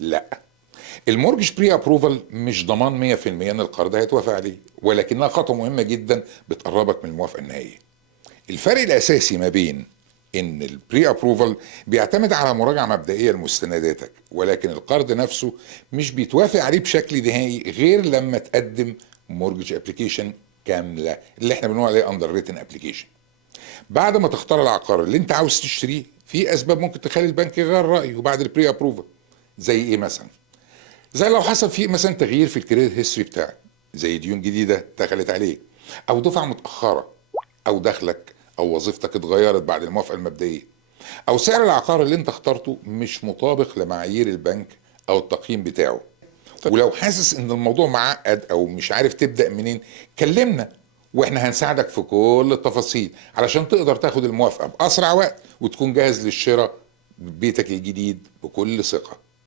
لا، المورجج بري ابروفال مش ضمان 100% ان القرض هيتوافق عليه، ولكنها خطوه مهمه جدا بتقربك من الموافقه النهائيه. الفرق الاساسي ما بين ان البري ابروفال بيعتمد على مراجعه مبدئيه لمستنداتك، ولكن القرض نفسه مش بيتوافق عليه بشكل نهائي غير لما تقدم مورجج ابلكيشن كامله، اللي احنا بنقول عليه اندر ريتن ابلكيشن. بعد ما تختار العقار اللي انت عاوز تشتريه، في اسباب ممكن تخلي البنك يغير رايه بعد البري ابروفال. زي ايه مثلا؟ زي لو حصل فيه مثلا تغيير في الكريدت هيستوري بتاعك، زي ديون جديده دخلت عليك، او دفعه متاخره، او دخلك او وظيفتك اتغيرت بعد الموافقه المبدئيه، او سعر العقار اللي انت اخترته مش مطابق لمعايير البنك او التقييم بتاعه. ولو حاسس ان الموضوع معقد او مش عارف تبدا منين، كلمنا واحنا هنساعدك في كل التفاصيل علشان تقدر تاخد الموافقه باسرع وقت وتكون جاهز للشراء بيتك الجديد بكل ثقه.